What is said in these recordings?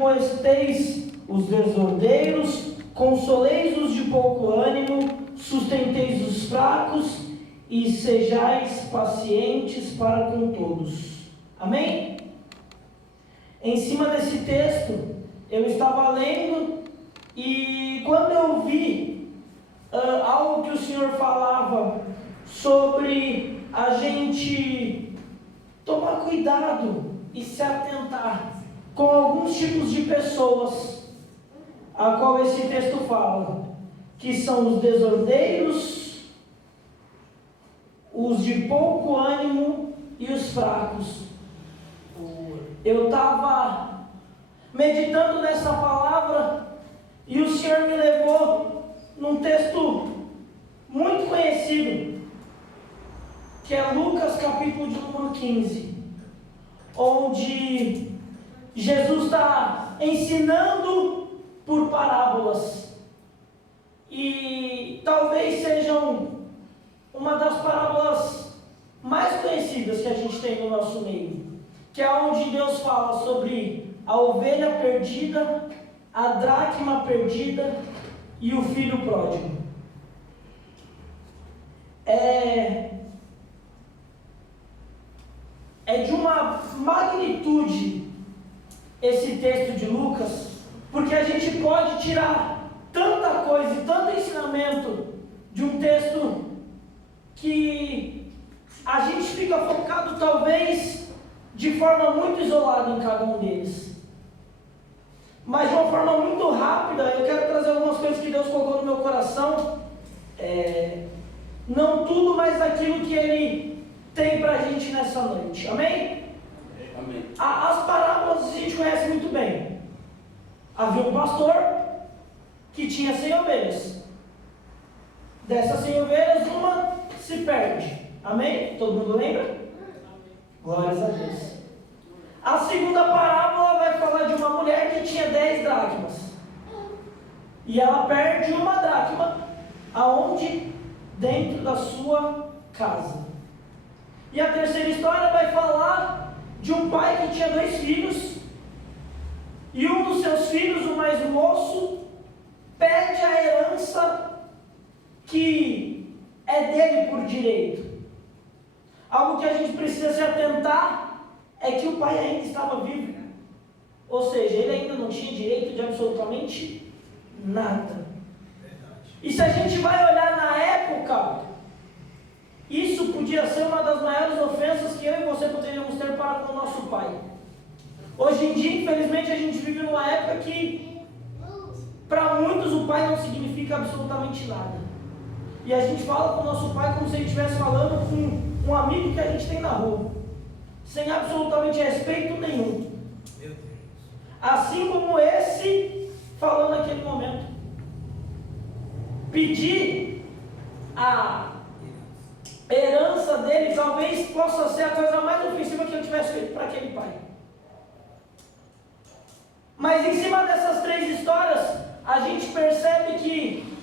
admoesteis os desordeiros, consoleis os de pouco ânimo, sustenteis os fracos e sejais pacientes para com todos. Amém? Em cima desse texto, eu estava lendo e quando eu vi algo que o Senhor falava sobre a gente tomar cuidado e se atentar com alguns tipos de pessoas, a qual esse texto fala, que são os desordeiros, os de pouco ânimo e os fracos. Eu estava meditando nessa palavra e o Senhor me levou num texto muito conhecido, que é Lucas capítulo de número 15, onde Jesus está ensinando por parábolas, e talvez sejam uma das parábolas mais conhecidas que a gente tem no nosso meio, que é onde Deus fala sobre a ovelha perdida, a dracma perdida e o filho pródigo. É de uma magnitude esse texto de Lucas, porque a gente pode tirar tanta coisa e tanto ensinamento de um texto que a gente fica focado talvez de forma muito isolada em cada um deles. Mas de uma forma muito rápida, eu quero trazer algumas coisas que Deus colocou no meu coração. Não tudo, mas aquilo que Ele tem para a gente nessa noite. Amém? Amém. As parábolas a gente conhece muito bem. Havia um pastor que tinha 100 ovelhas. Dessas 100 ovelhas, uma se perde. Amém? Todo mundo lembra? Glórias a Deus. A segunda parábola vai falar de uma mulher que tinha 10 dracmas. E ela perde uma dracma. Aonde? Dentro da sua casa. E a terceira história vai falar de um pai que tinha 2 filhos. E um dos seus filhos, o mais moço, pede a herança que é dele por direito. Algo que a gente precisa se atentar é que o pai ainda estava vivo. Ou seja, ele ainda não tinha direito de absolutamente nada. E se a gente vai olhar na época, isso podia ser uma das maiores ofensas que eu e você poderíamos ter para com o nosso pai. Hoje em dia, infelizmente, a gente vive numa época que, para muitos, o pai não significa absolutamente nada. E a gente fala com o nosso pai como se ele estivesse falando com um amigo que a gente tem na rua, sem absolutamente respeito nenhum. Assim como esse falou naquele momento. Pedir a herança dele talvez possa ser a coisa mais ofensiva que eu tivesse feito para aquele pai. Mas em cima dessas 3 histórias, a gente percebe que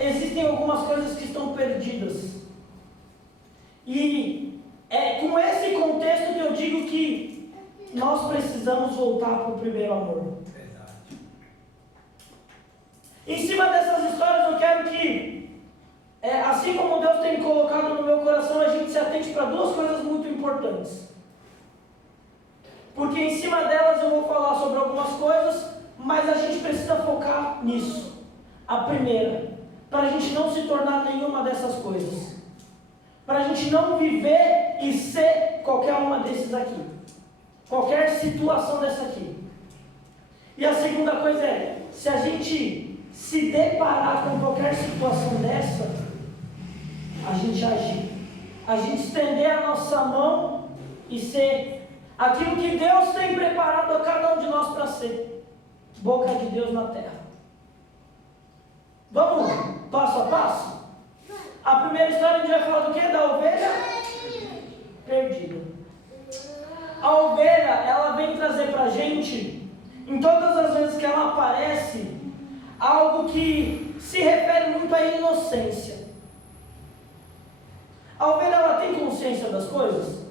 existem algumas coisas que estão perdidas. E é com esse contexto que eu digo que nós precisamos voltar para o primeiro amor. Em cima dessas histórias eu quero que, assim como Deus tem colocado no meu coração, a gente se atente para 2 coisas muito importantes. Porque em cima delas eu vou falar sobre algumas coisas, mas a gente precisa focar nisso. A primeira, para a gente não se tornar nenhuma dessas coisas. Para a gente não viver e ser qualquer uma desses aqui. Qualquer situação dessa aqui. E a segunda coisa é, se a gente se deparar com qualquer situação dessa, a gente agir. A gente estender a nossa mão e ser aquilo que Deus tem preparado a cada um de nós para ser. Boca de Deus na terra. Vamos passo a passo? A primeira história a gente vai falar do quê? Da ovelha perdida. A ovelha, ela vem trazer para a gente, em todas as vezes que ela aparece, algo que se refere muito à inocência. A ovelha, ela tem consciência das coisas?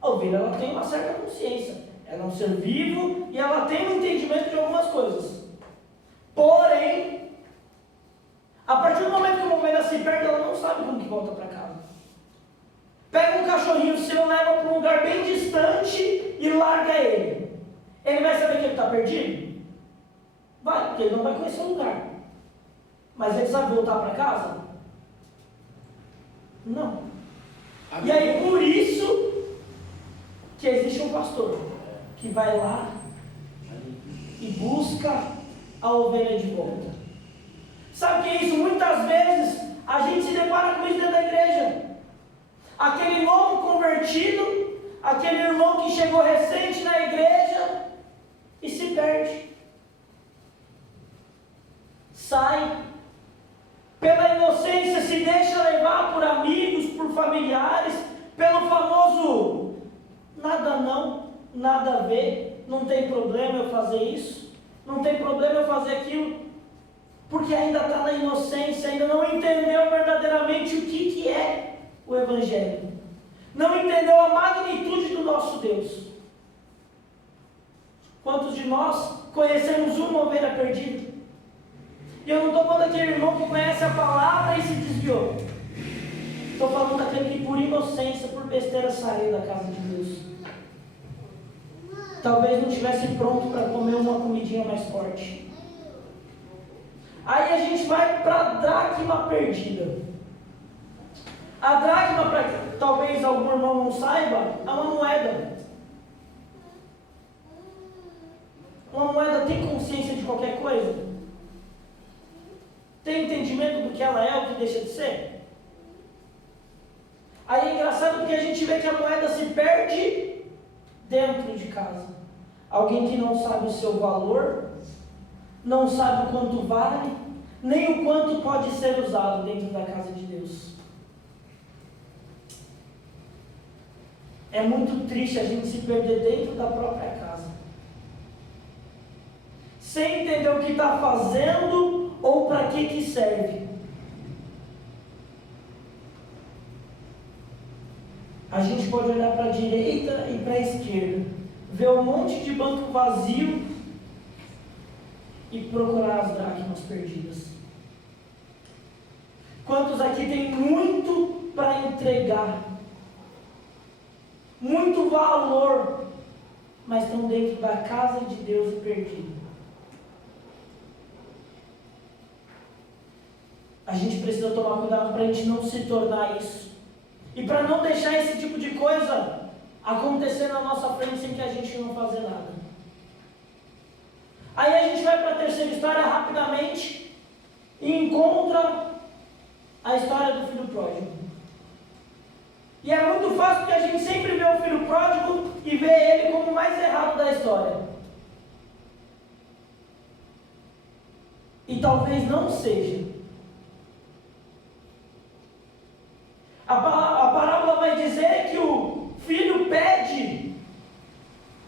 A ovelha, ela tem uma certa consciência. Ela é um ser vivo e ela Porém, a partir do momento que uma ovelha se perde, ela não sabe como que volta para casa. Pega um cachorrinho seu, leva para um lugar bem distante e larga ele. Ele vai saber que ele está perdido? Vai, porque ele não vai conhecer o lugar. Mas ele sabe voltar para casa? Não. E aí, por isso que existe um pastor que vai lá e busca a ovelha de volta. Sabe o que é isso? Muitas vezes a gente se depara com isso dentro da igreja. Aquele novo convertido, aquele irmão que chegou recente na igreja e se perde. Sai. Pela inocência se deixa levar por amigos, por familiares, pelo famoso nada não, nada a ver, não tem problema eu fazer isso, não tem problema eu fazer aquilo, porque ainda está na inocência, ainda não entendeu verdadeiramente o que é o Evangelho, não entendeu a magnitude do nosso Deus. Quantos de nós conhecemos uma ovelha perdida? E eu não estou falando daquele irmão que conhece a palavra e se desviou. Estou falando daquele que por inocência, por besteira saiu da casa de Deus. Talvez não estivesse pronto para comer uma comidinha mais forte. Aí a gente vai para a dracma perdida. A dracma, talvez algum irmão não saiba, é uma moeda. Uma moeda tem consciência de qualquer coisa? Tem entendimento do que ela é, o que deixa de ser? Aí é engraçado porque a gente vê que a moeda se perde dentro de casa. Alguém que não sabe o seu valor, não sabe o quanto vale, nem o quanto pode ser usado dentro da casa de Deus. É muito triste a gente se perder dentro da própria casa, sem entender o que está fazendo ou para que serve. A gente pode olhar para a direita e para a esquerda, ver um monte de banco vazio e procurar as dracmas perdidas. Quantos aqui tem muito para entregar, muito valor, mas estão dentro da casa de Deus e perdidos? A gente precisa tomar cuidado para a gente não se tornar isso. E para não deixar esse tipo de coisa acontecer na nossa frente sem que a gente não fazer nada. Aí a gente vai para a terceira história rapidamente e encontra a história do filho pródigo. E é muito fácil porque a gente sempre vê o filho pródigo e vê ele como o mais errado da história. E talvez não seja. A parábola vai dizer que o filho pede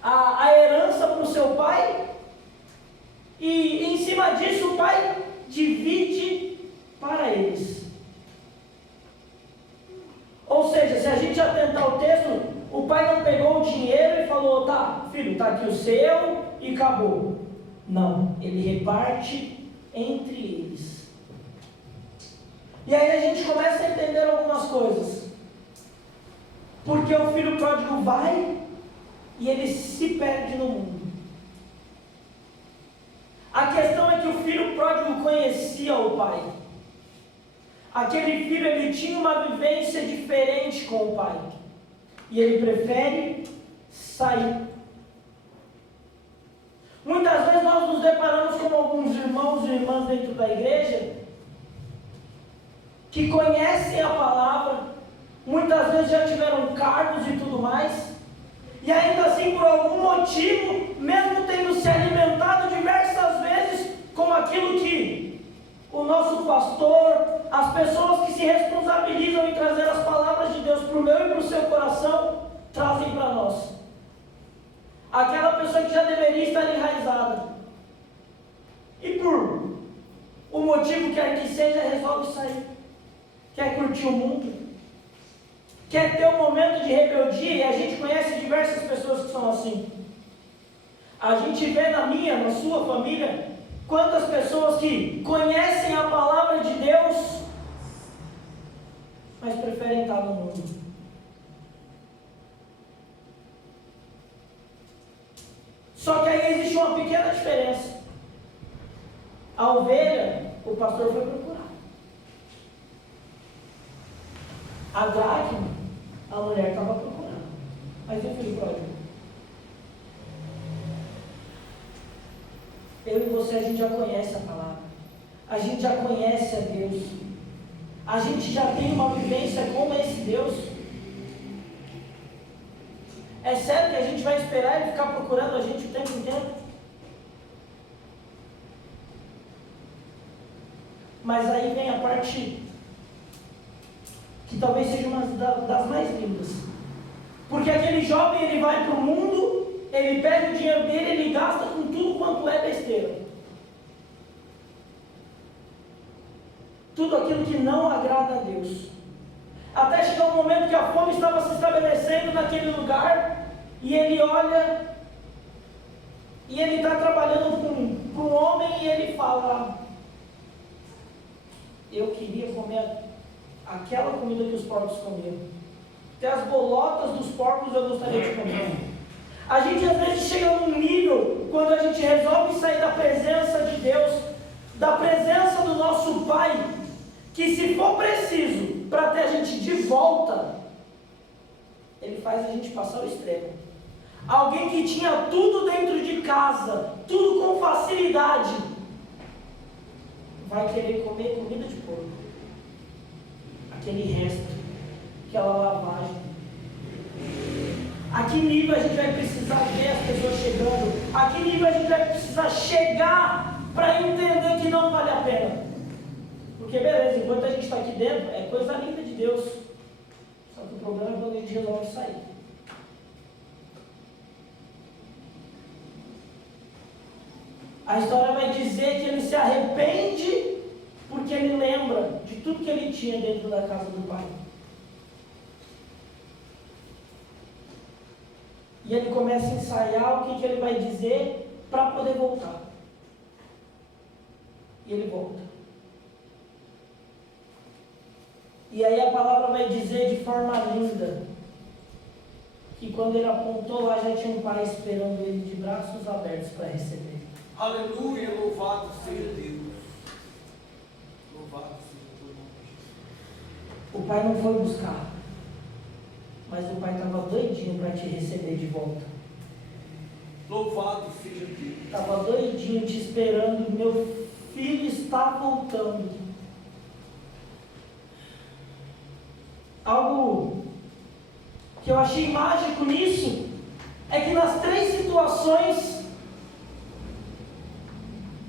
a herança para o seu pai e em cima disso o pai divide para eles. Ou seja, se a gente atentar o texto, o pai não pegou o dinheiro e falou, tá, filho, está aqui o seu e acabou. Não, ele reparte entre eles. E aí a gente começa a entender algumas coisas. Porque o filho pródigo vai e ele se perde no mundo. A questão é que o filho pródigo conhecia o pai. Aquele filho, ele tinha uma vivência diferente com o pai. E ele prefere sair. Muitas vezes nós nos deparamos com alguns irmãos e irmãs dentro da igreja que conhecem a palavra, muitas vezes já tiveram cargos e tudo mais, e ainda assim por algum motivo, mesmo tendo se alimentado diversas vezes com aquilo que o nosso pastor, as pessoas que se responsabilizam em trazer as palavras de Deus para o meu e para o seu coração, trazem para nós. Aquela pessoa que já deveria estar enraizada, e por o motivo que quer que seja, resolve sair. Quer curtir o mundo, quer ter um momento de rebeldia, e a gente conhece diversas pessoas que são assim. A gente vê na minha, na sua família, Quantas pessoas que conhecem a palavra de Deus, mas preferem estar no mundo. Só que aí existe uma pequena diferença. A ovelha, o pastor foi procurar. A dracma, a mulher estava procurando. Mas e o filho pródigo? Eu e você, a gente já conhece a palavra. A gente já conhece a Deus. A gente já tem uma vivência com esse Deus. É sério que a gente vai esperar Ele ficar procurando a gente o tempo inteiro? Mas aí vem a parte que talvez seja uma das mais lindas. Porque aquele jovem, ele vai para o mundo, ele pega o dinheiro dele, ele gasta com tudo quanto é besteira. Tudo aquilo que não agrada a Deus. Até chegar um momento que a fome estava se estabelecendo naquele lugar, e ele olha, e ele está trabalhando com um homem, e ele fala: eu queria comer aquela comida que os porcos comiam. Até as bolotas dos porcos eu gostaria de comer. A gente às vezes chega num nível, quando a gente resolve sair da presença de Deus, da presença do nosso Pai, que se for preciso para ter a gente de volta, Ele faz a gente passar o extremo. Alguém que tinha tudo dentro de casa, tudo com facilidade, vai querer comer comida de porco, aquele resto, aquela lavagem. A que nível a gente vai precisar ver as pessoas chegando? A que nível a gente vai precisar chegar para entender que não vale a pena? Porque beleza, enquanto a gente está aqui dentro, é coisa linda de Deus. Só que o problema é quando a gente resolve sair. A história vai dizer que ele se arrepende porque ele lembra de tudo que ele tinha dentro da casa do pai. E ele começa a ensaiar o que ele vai dizer para poder voltar. E ele volta. E aí a palavra vai dizer de forma linda que quando ele apontou lá, já tinha um pai esperando ele de braços abertos para receber. Aleluia, louvado seja Deus. Louvado seja o teu nome, Jesus. O pai não foi buscar, mas o pai estava doidinho para te receber de volta. Louvado seja Deus. Estava doidinho te esperando. Meu filho está voltando. Algo que eu achei mágico nisso é que nas três situações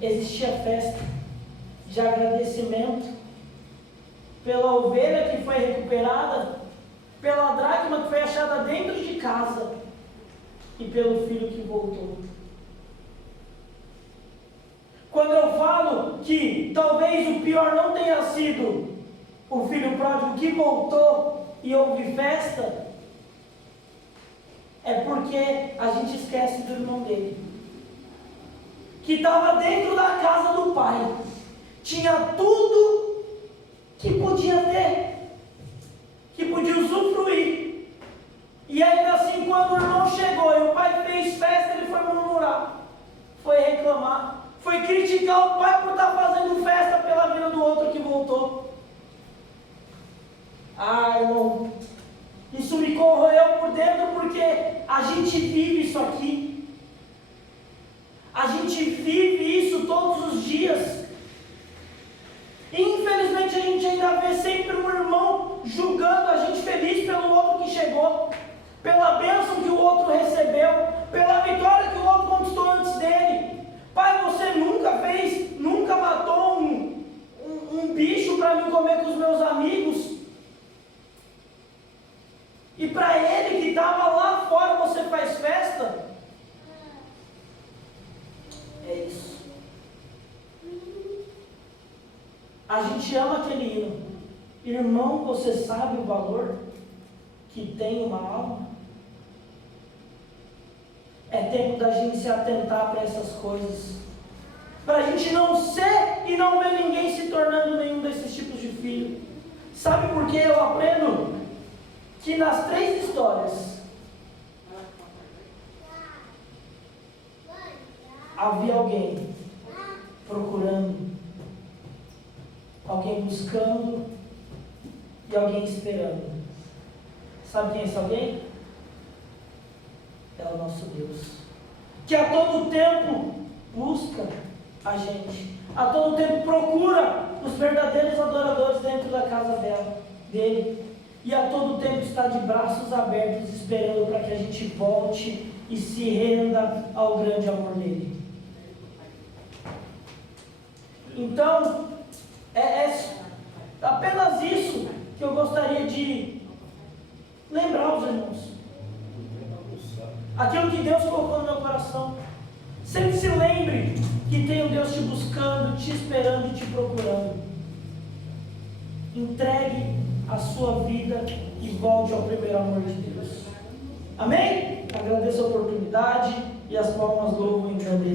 existia festa de agradecimento pela ovelha que foi recuperada, pela dracma que foi achada dentro de casa e pelo filho que voltou. Quando eu falo que talvez o pior não tenha sido o filho pródigo que voltou e houve festa, é porque a gente esquece do irmão dele, que estava dentro da casa do pai, tinha tudo que podia ter, que podia usufruir, e ainda assim, quando o irmão chegou e o pai fez festa, ele foi murmurar, foi reclamar, foi criticar o pai por estar fazendo festa pela vida do outro que voltou. Ah, irmão, isso me corroeu por dentro, porque a gente vive isso aqui. A gente vive isso todos os dias. E infelizmente a gente ainda vê sempre um irmão julgando a gente feliz pelo outro que chegou, pela bênção que o outro recebeu, pela vitória que o outro conquistou antes dele. Pai, você nunca matou um bicho para mim comer com os meus amigos. E para ele que estava lá fora, você faz festa? É isso. A gente ama aquele hino. Irmão, você sabe o valor que tem uma alma? É tempo da gente se atentar para essas coisas. para a gente não ser e não ver ninguém se tornando nenhum desses tipos de filho. Sabe por que eu aprendo que nas 3 histórias havia alguém procurando, alguém buscando e alguém esperando. Sabe quem é esse alguém? É o nosso Deus, que a todo tempo busca a gente, a todo tempo procura os verdadeiros adoradores dentro da casa dele, e a todo tempo está de braços abertos esperando para que a gente volte e se renda ao grande amor dele. Então, é apenas isso que eu gostaria de lembrar os irmãos. Aquilo que Deus colocou no meu coração. Sempre se lembre que tem um Deus te buscando, te esperando e te procurando. Entregue a sua vida e volte ao primeiro amor de Deus. Amém? Agradeço a oportunidade e as palmas louvam em grande.